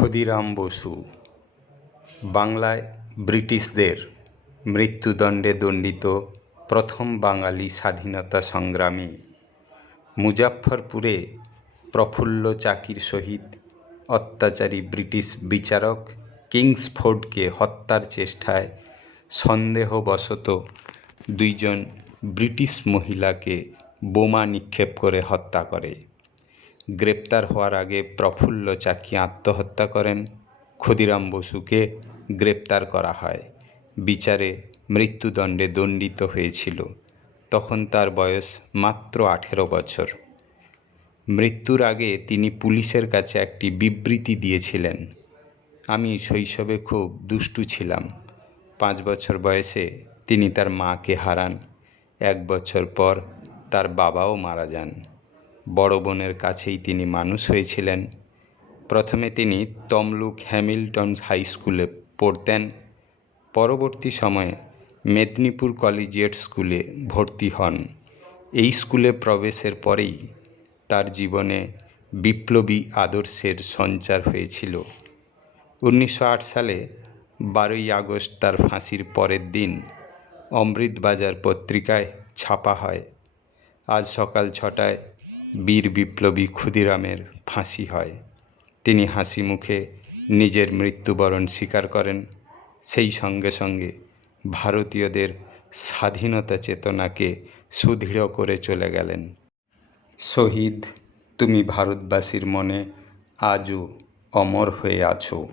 ক্ষুদিরাম বসু। বাংলায় ব্রিটিশদের মৃত্যুদণ্ডে দণ্ডিত প্রথম বাঙালি স্বাধীনতা সংগ্রামী মুজাফফরপুরে প্রফুল্ল চাকির সহিত অত্যাচারী ব্রিটিশ বিচারক কিংসফোর্ডকে হত্যার চেষ্টায় সন্দেহবশত দুইজন ব্রিটিশ মহিলাকে বোমা নিক্ষেপ করে হত্যা করে। গ্রেপ্তার হওয়ার আগে প্রফুল্ল চাকি আত্মহত্যা করেন। ক্ষুদিরাম বসুকে গ্রেপ্তার করা হয়। বিচারে মৃত্যুদণ্ডে দণ্ডিত হয়েছিল। তখন তার বয়স মাত্র আঠেরো বছর। মৃত্যুর আগে তিনি পুলিশের কাছে একটি বিবৃতি দিয়েছিলেন। আমি শৈশবে খুব দুষ্টু ছিলাম। পাঁচ বছর বয়সে তিনি তার মাকে হারান। এক বছর পর তার বাবাও মারা যান। বড় বোনের কাছেই তিনি মানুষ হয়েছিলেন। প্রথমে তিনি তমলুক হ্যামিল্টন হাই স্কুলে পড়তেন। পরবর্তী সময়ে মেদিনীপুর কলেজিয়েট স্কুলে ভর্তি হন। এই স্কুলে প্রবেশের পরেই তার জীবনে বিপ্লবী আদর্শের সঞ্চার হয়েছিল। উনিশশো আট সালে বারোই আগস্ট তার ফাঁসির পরের দিন অমৃতবাজার পত্রিকায় ছাপা হয়। আজ সকাল ছটায় বীর বিপ্লবী ক্ষুদিরামের ফাঁসি হয়। তিনি হাসি মুখে নিজের মৃত্যুবরণ স্বীকার করেন। সেই সঙ্গে সঙ্গে ভারতীয়দের স্বাধীনতা চেতনাকে সুদৃঢ় করে চলে গেলেন। শহীদ, তুমি ভারতবাসীর মনে আজও অমর হয়ে আছো।